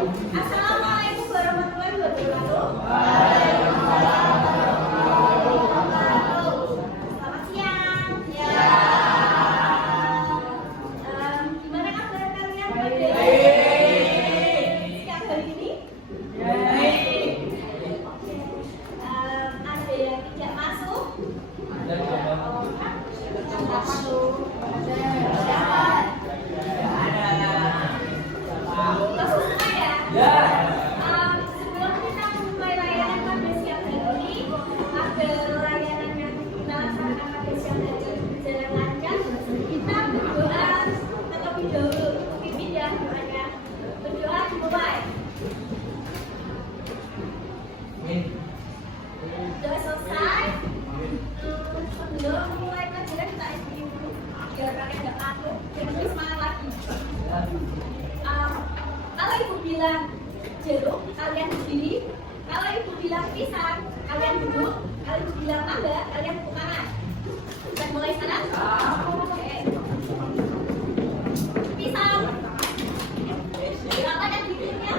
Assalamualaikum warahmatullahi wabarakatuh. Selamat siang. Ya. Gimana kabar kalian pada siang hari ini? Baik. Oke. Ada yang tidak masuk? Sebelum kita mulai layanan pada siang hari ini, agar layanan yang kita laksanakan pada siang hari ini berjalan lancar, kita berdoa terlebih dahulu. Pimpin ya doanya. Berdoa dimulai. Doa selesai. Sebelum mulai pelajaran kita isi dulu biar kalian nggak takut dan lebih semangat lagi. Kalau ibu bilang jeruk, kalian berdiri. Kalau ibu bilang pisang, kalian duduk. Kalau ibu bilang mangga, kalian tepuk tangan. Kita mulai sekarang. Oke. Pisang. Berapa yang bibirnya?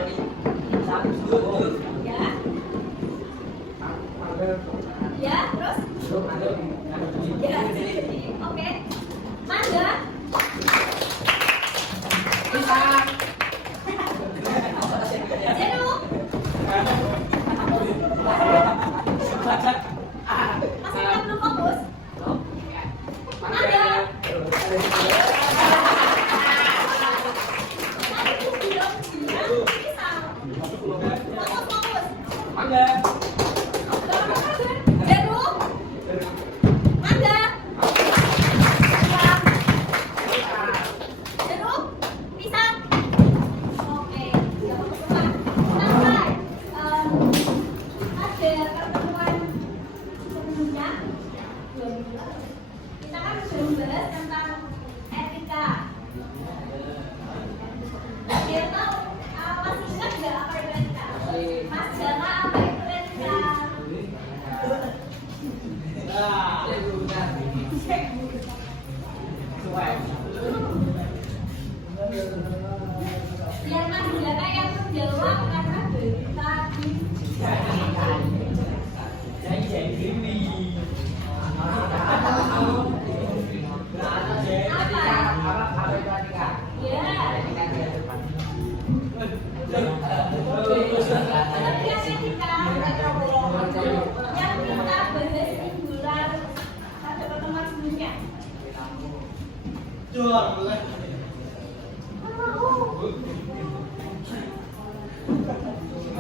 Ya. Ya, terus? Ya, oke. Mangga. Pisang. Jeruk. Masih yang belum fokus? Mangga. Tadi aku bilang pisang. Fokus. Mangga. Jeruk. Mangga. Jeruk. Pisang. Oke. Sampai ada pertemuan sebelumnya 2 minggu lalu. Kita kan sudah membahas tentang etika. Biar tahu masih ingat nggak apa itu etika? Mas Jaka, apa itu etika? Biar Mas Jaka yang menjawab karena dari tadi. Yang kita bahas minggu lalu pada pertemuan sebelumnya.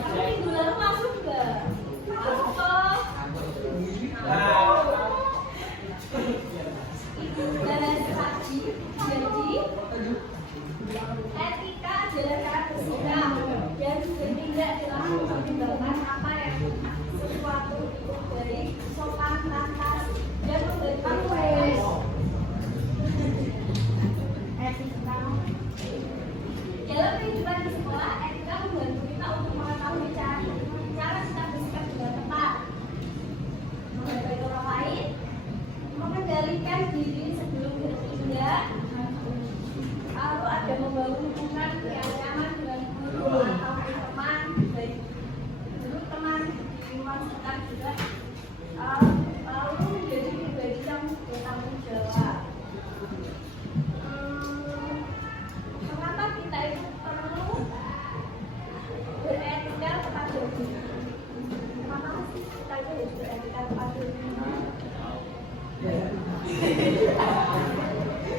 Tapi minggu lalu masuk nggak? Masuk kok. Itu bahas lagi. Jadi etika adalah cara bersikap dan bertindak dalam mempertimbangkan apa yang sesuatu itu baik, sopan, pantas, dan memberikan wes. Etika dalam kehidupan di sekolah, etika membantu kita untuk mengetahui cara kita bersikap dengan tepat, menghargai orang lain, mengendalikan diri sebelum bertindak. Lalu ada membangun hubungan yang nyaman dengan guru atau teman, baik guru, teman di lingkungan sekitar juga. Lalu menjadi pribadi yang bertanggung jawab. Mengapa kita itu perlu beretika kepada diri? Mengapa sih kita itu harus beretika kepada diri?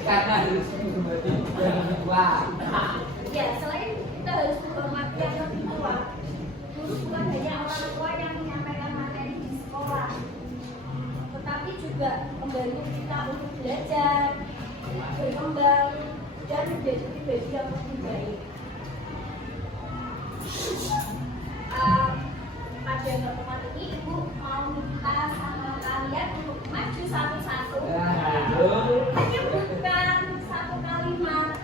Karena harus menghormati yang lebih tua. Ya, selain kita harus menghormati yang lebih tua, guru bukan hanya orang tua yang menyampaikan materi di sekolah, tetapi juga membantu kita untuk belajar, berkembang, dan menjadi pribadi yang lebih baik. Pada pertemuan ini, Ibu mau minta sama kalian untuk maju satu-satu. Menyebutkan satu kalimat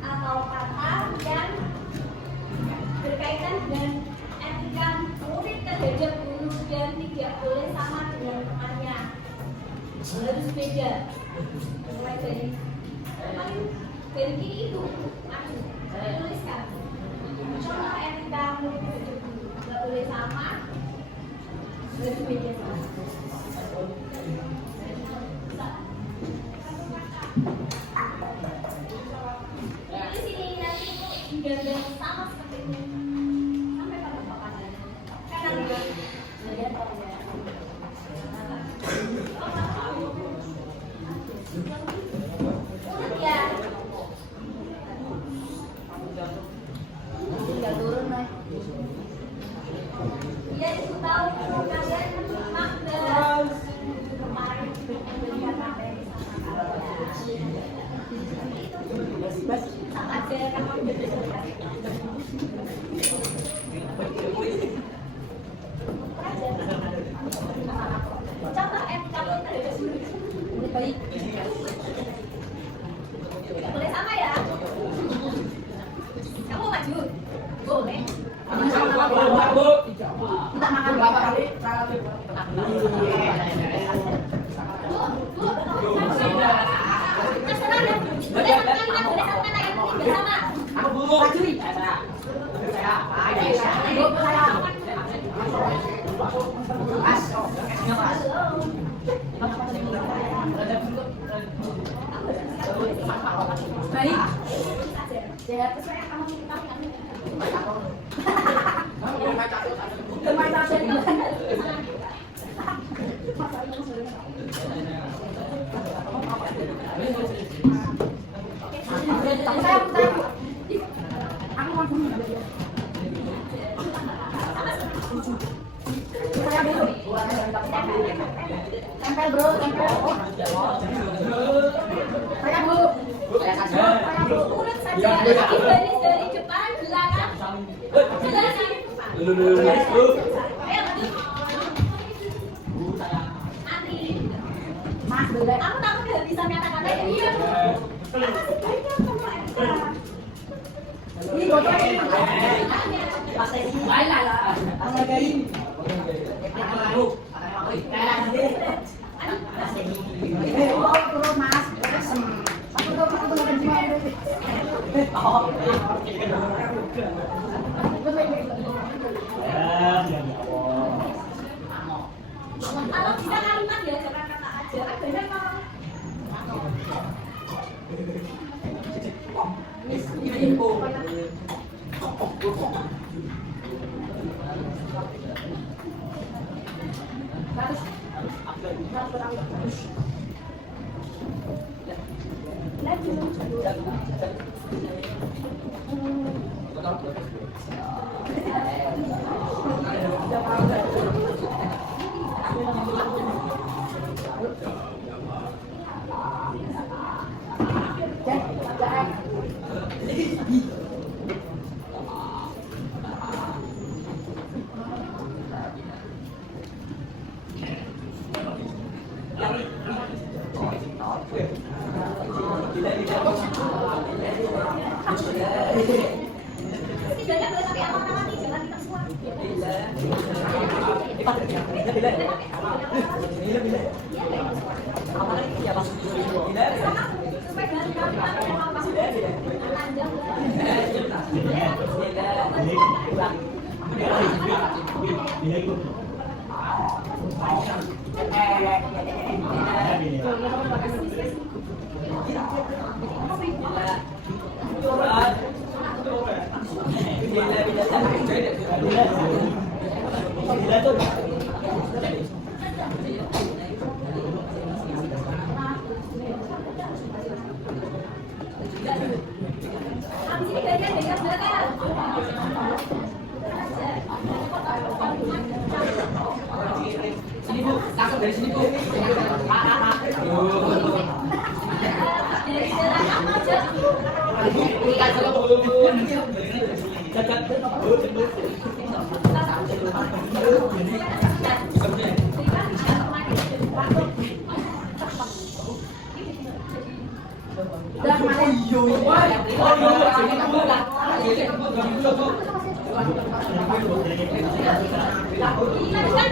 atau kata yang berkaitan dengan etika murid terhadap guru dan tidak boleh sama dengan temannya. Harus beda. Mulai dari kini itu, maju. Saya tuliskan. Contoh etika sama. Dari meja sana. Di sini nanti digambar sama seperti ini. Sampai pada papan. Kanan dulu. Bagian bawah ya. Urut ya. Tinggal turun lah. Iya itu tahu kalian mager. Kemarin belikan materi sama aja kamu contoh kamu baik boleh sama ya kamu maju boleh kita makan berapa kali baik sehat saya kamu kita tempel bro, tempel. Saya bu. Saya bu. Urut saja. Baris dari depan belakang. Belakang. Ayo. Antri. Mas, boleh. Aku takut nggak bisa kata-kata ya. Iya. Apa sih baiknya kamu ekstra? Ini bocor ini. Baiklah lah. Hargain. Turun mas. Kalau bisa kalimat ya jangan kata aja. Benar mau. Sini bu, tangkap dari sini bu.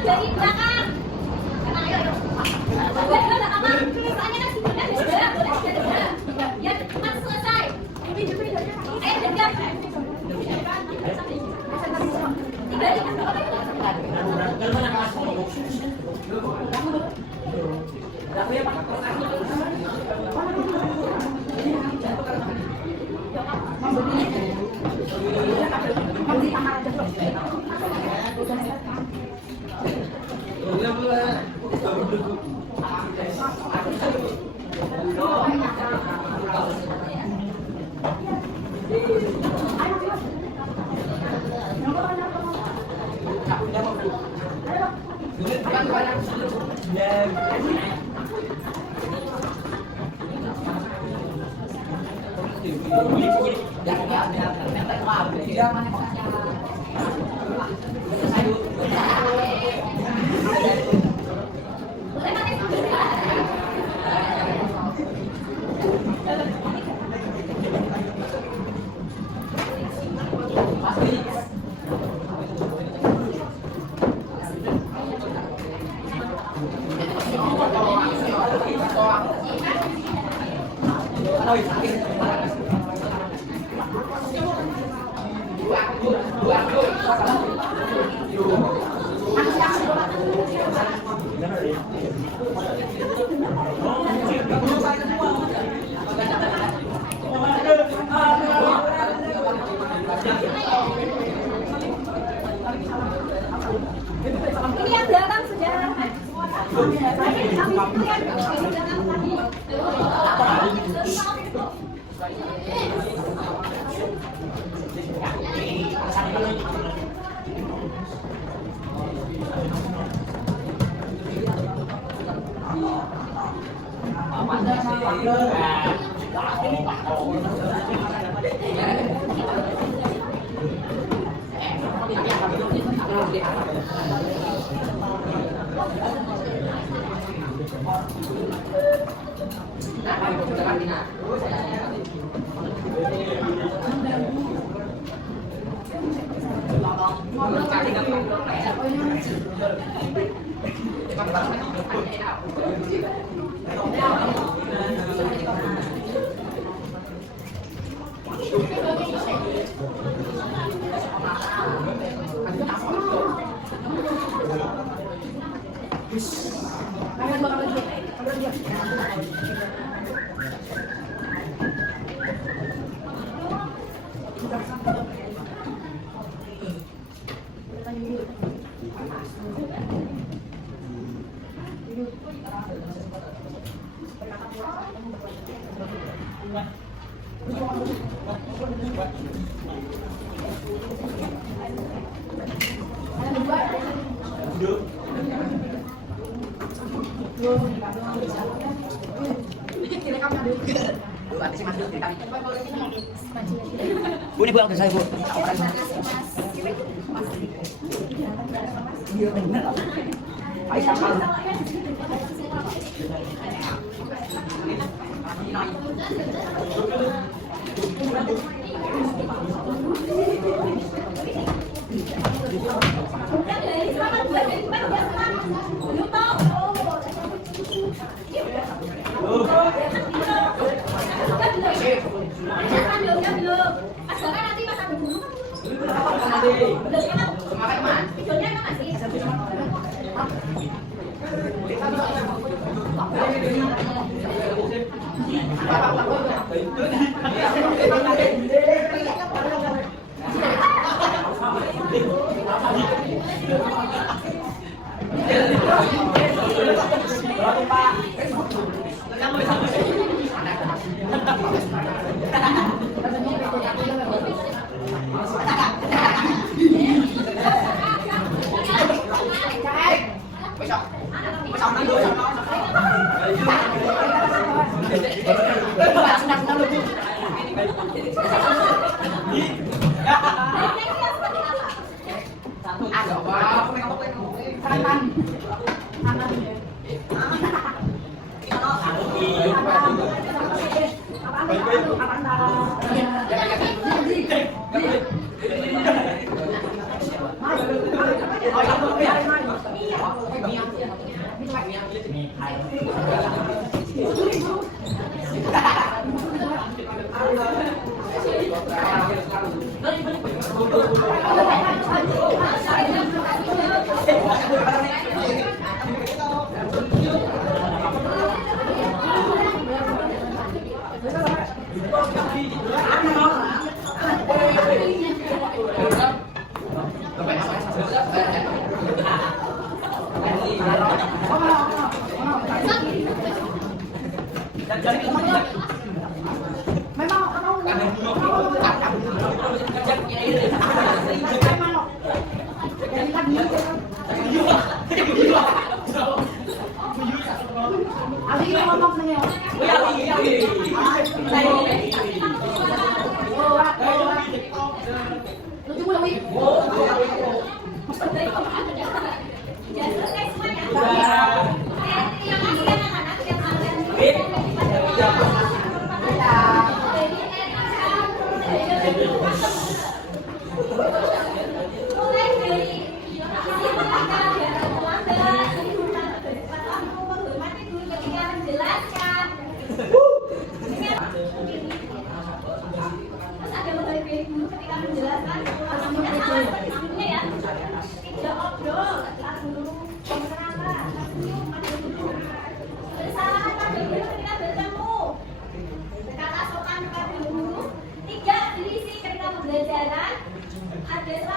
Dari belakang. Ayo. Ya cepat selesai. Ayo dendam. 3 Ini yang datang sudah. Bu, ini Bu, yang saya Bu.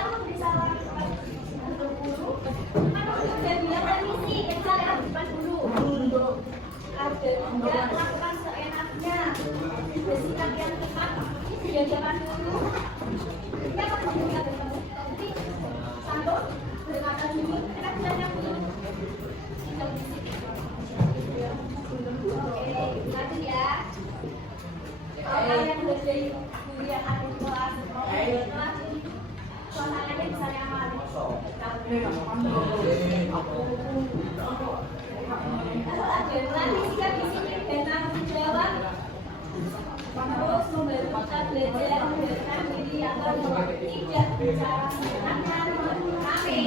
memberi saran kepada guru, maka sudah bilang permisi, kita lihat depan guru. Ada tidak melakukan seenaknya, bersikap yang tepat di hadapan guru. Dia akan memberikan nanti sambut berkata dulu, kita bisa nyambung. Oke, lanjut ya. Kalau kalian belajar guru yang ada di kelas, suasananya bisa nyaman. Kalau ada nanti sikap disiplin dan tanggung jawab, terus membantu kita belajar membiarkan diri agar tidak bicara sembarangan, rame.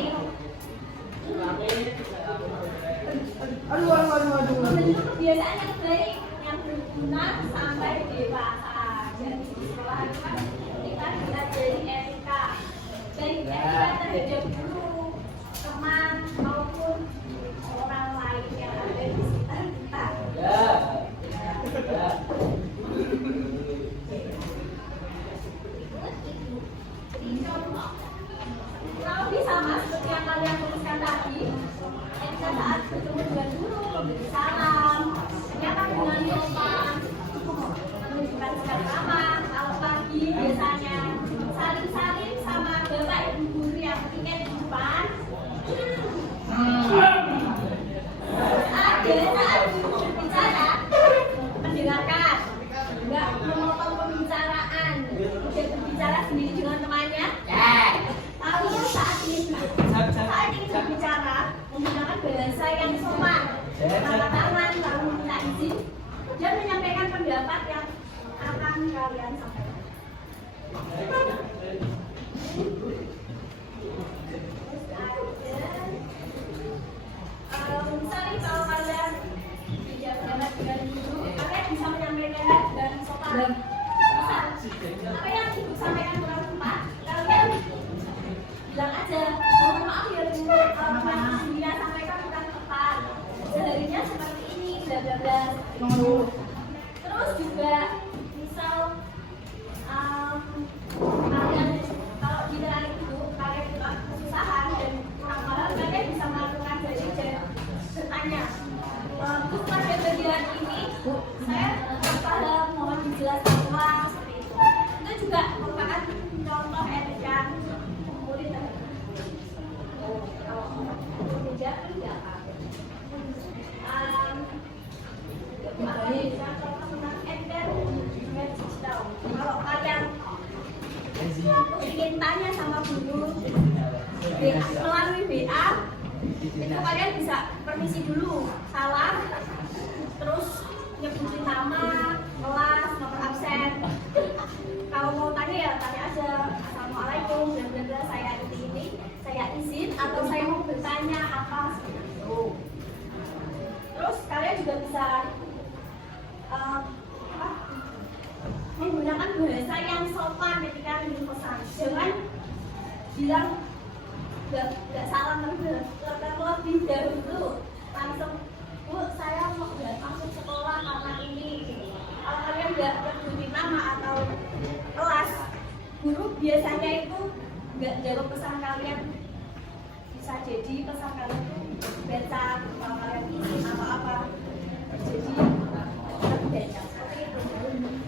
Membentuk kebiasaan yang baik yang berguna sampai dewasa. Jadi di sekolah itu kan kita diajari etika, baik etika terhadap guru, teman maupun orang lain yang ada di sekitar kita. Kalau bisa mas, seperti yang kalian tuliskan tadi, etika saat bertemu dengan guru, memberi salam, menyapa dengan sopan, menunjukkan sikap ramah. Kalau pagi biasanya saling-saling sama bapak ibu guru yang piket di depan. Ada saat guru berbicara, mendengarkan, enggak memotong pembicaraan, tidak berbicara sendiri dengan temannya. Lalu saat ini berbicara, menggunakan bahasa yang sopan, angkat tangan, lalu minta izin, dan menyampaikan pendapat yang akan kalian sampaikan. Misalnya kalau kalian tidak berdebat dengan guru, kalian bisa menyampaikannya dengan sopan. Misal, apa yang ibu sampaikan kurang tepat, kalian bilang aja, mohon maaf ya bu, kalau dia sampaikan kurang tepat, seharusnya seperti ini, bla bla bla. Terus juga, misal kalian kalau di dalam itu kalian juga kesusahan dan kurang paham, kalian bisa melakukan belajar bertanya. Terus pada bagian ini saya kurang paham, mohon dijelaskan ulang seperti itu. Itu juga merupakan contoh etika murid dan tidak apa. Kalau kalian ingin tanya sama guru melalui WA, itu kalian bisa permisi dulu, salam, terus nyebutin nama, kelas, nomor absen. Kalau mau tanya ya tanya aja, assalamualaikum, dan saya ini, saya izin atau saya mau bertanya apa seperti itu. Terus kalian juga bisa menggunakan bahasa yang sopan ketika mengirim pesan. Jangan bilang nggak salam terlebih dahulu, langsung bu saya mau masuk sekolah karena ini. Kalau kalian nggak nyebutin nama atau kelas, guru biasanya itu nggak jawab pesan kalian. Bisa jadi pesan kalian itu baca kalau kalian izin atau apa, jadi tidak seperti itu.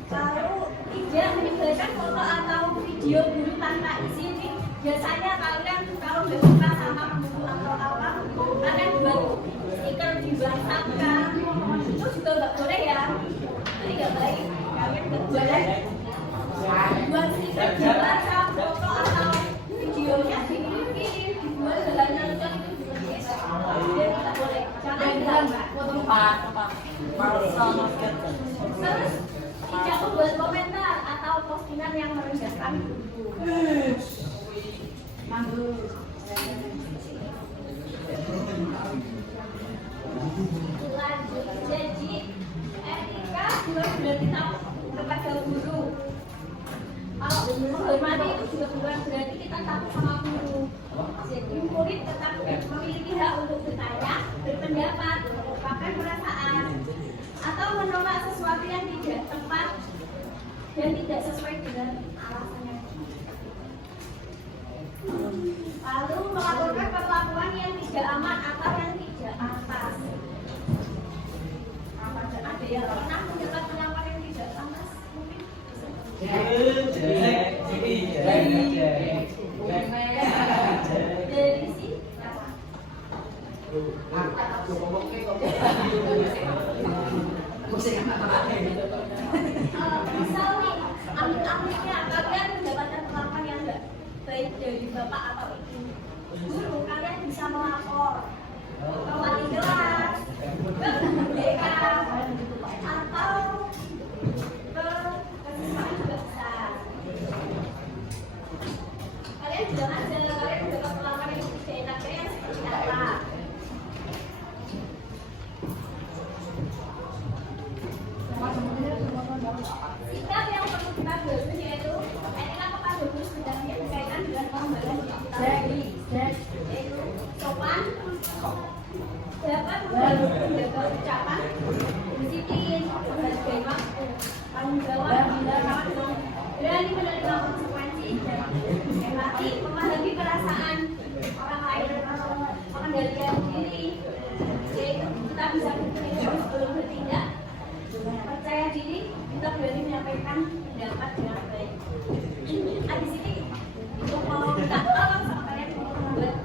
Kalau tidak menyebarkan foto atau video guru tanpa izin, biasanya kalian kalau nggak suka sama guru atau apa, kalian buat stiker di WhatsApp kan, itu juga nggak boleh ya. Jadi nggak baik, kalian nggak boleh buat stiker di WhatsApp, foto atau videonya dikirim dibuat dengan itu nggak boleh. Jangan bilang terus tidak membuat komentar atau postingan yang merendahkan guru. Lanjut, jadi etika bukan berarti tahu kepada guru. Kalau menghormati itu juga bukan berarti kita takut sama guru. Jadi murid tetap memiliki hak untuk bertanya, berpendapat, mengungkapkan perasaan, atau menolak sesuatu yang tidak tepat dan tidak sesuai dengan alasannya. tidak aman atau yang tidak atas. Ada yang pernah mendapat pendapat yang tidak atas? Mungkin dari si misal nih, amit-amitnya kalian mendapatkan pendapat yang enggak baik dari bapak atau ibu guru, kalian bisa melapor ke wali kelas, ke BK, atau ke siswa juga bisa. Kalian bilang aja kalian mendapat pendapat yang tidak enak, kalian seperti apa. Sikap yang perlu kita bangun yaitu etika kepada guru sebenarnya berkaitan dengan pengembangan diri kita sendiri, yaitu sopan, dapat menjaga ucapan, disiplin, menghargai waktu, tanggung jawab, berani menerima konsekuensi, empati, memahami perasaan orang lain, pengendalian diri, yaitu kita bisa berpikir sebelum bertindak, percaya diri, kita berani menyampaikan pendapat dengan baik. Di sini itu mau minta tolong sama kalian membuat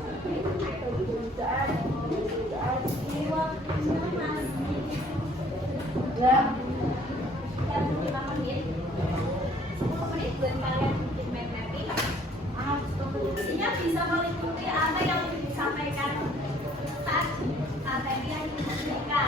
yang 5 menit, 10 menit buat kalian bikin mapping. Isinya bisa meliputi apa yang disampaikan saat materi yang disampaikan.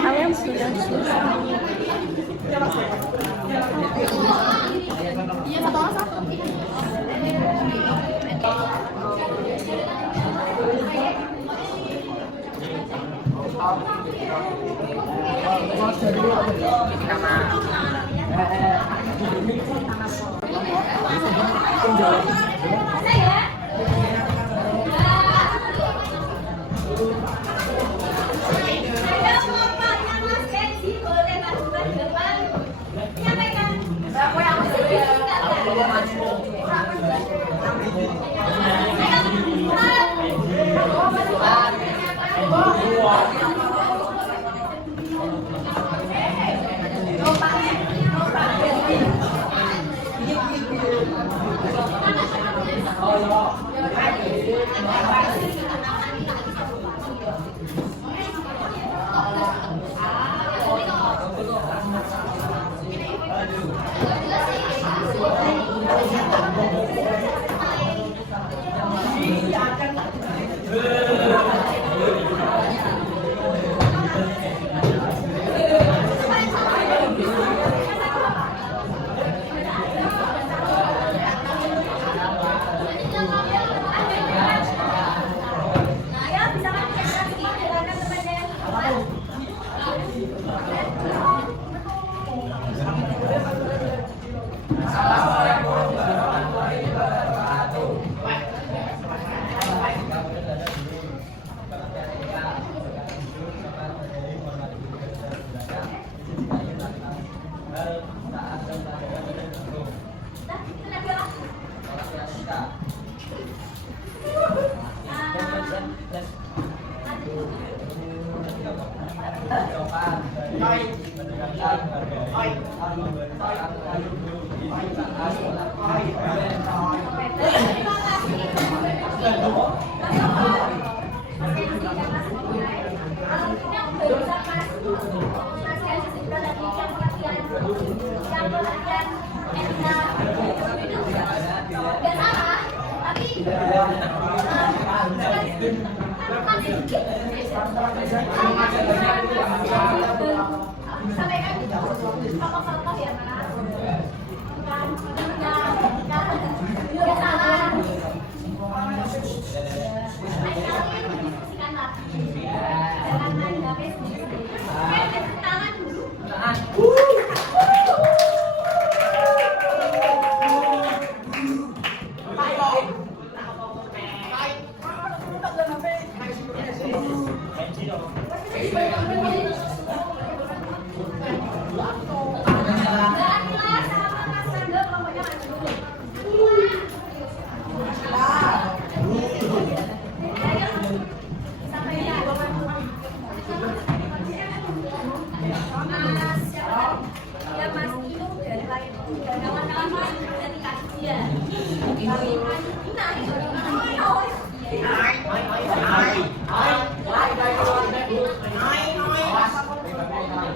Kalian sudah selesai. Iya, satu orang satu. tangan dulu. Gantilah sama Mas Rangga kelompoknya maju dulu. Sampai ya. Mas siapa? Ya Mas Inu dan lain kawan-kawan Mas dari kajian.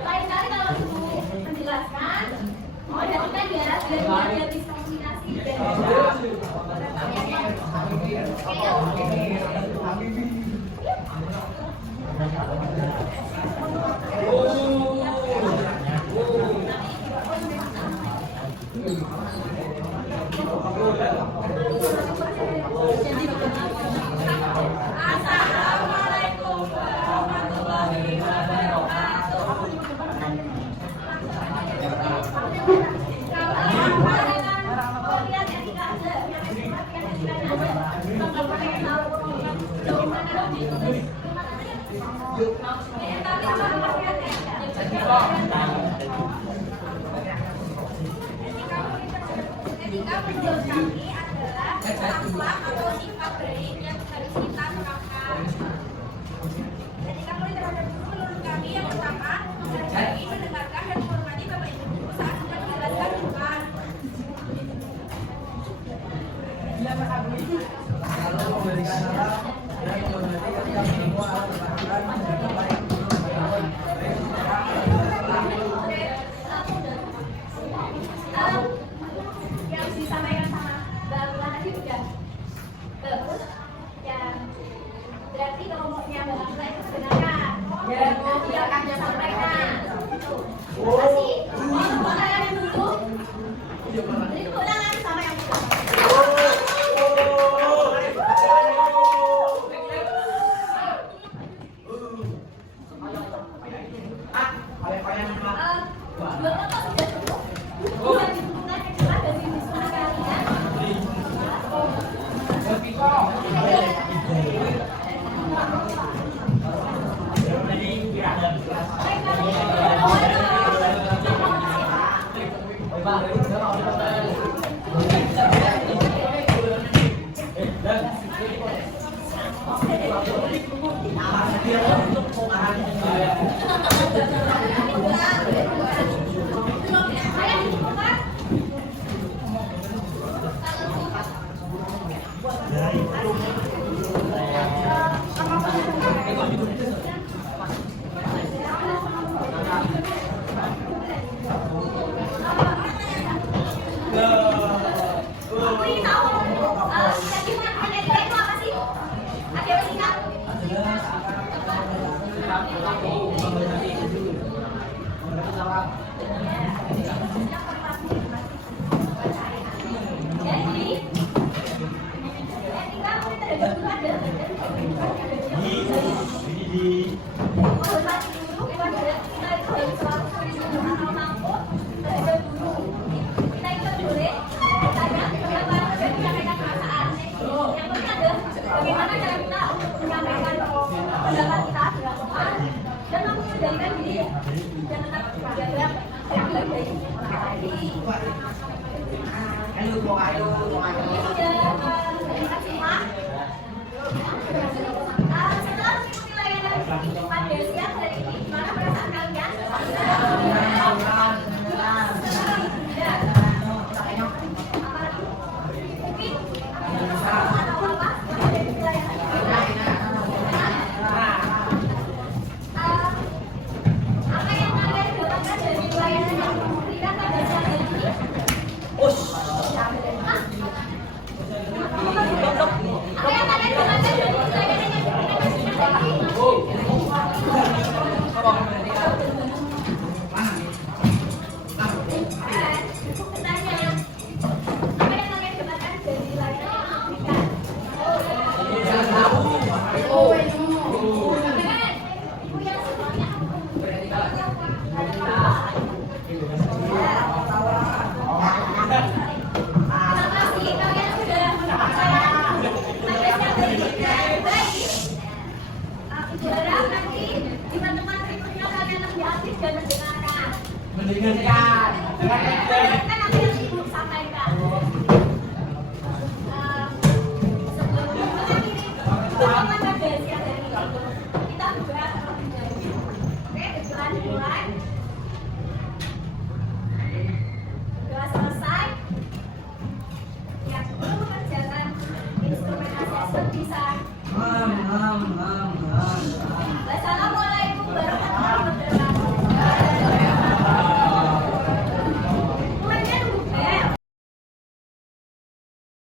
Lain kali kalau ibu menjelaskan, hentikan ya, biar dia bisa kombinasi. Assalamualaikum warahmatullahi wabarakatuh. Ketika menurut kami adalah sifat atau sifat baik yang harus kita terapkan. Ketika mulai terhadap guru menurut kami yang pertama menghargai, mendengarkan dan menghormati bapak ibu guru saat sedang menjelaskan di depan. Yang disampaikan sama Mbak Lula tadi udah bagus. Yang berarti kelompoknya Mbak Lula itu sebenarnya yang tadi akan disampaikan. Terima kasih. Tepuk tangan yang dulu. Ini tepuk tangan sama yang dulu. Aku ingin tahu, keyakinan Amerika itu apa sih? Ada yang ingat? Jadi, etika mulai terhadap Tuhan dan menghormati guru, kita itu harus selalu sering akal mampu terhadap guru. Kita itu boleh bertanya kenapa dan menyampaikan perasaan. Yang penting adalah bagaimana cara kita untuk menyampaikan pendapat kita dengan sopan dan mampu mengendalikan diri dan tetap jaga yang baik-baik. Terima kasih Pak. Setelah mengikuti layanan pada siang hari ini, gimana perasaan kalian? Apa yang kalian dapatkan dari layanan yang diberikan pada siang hari ini? Mendingan kan. Dengan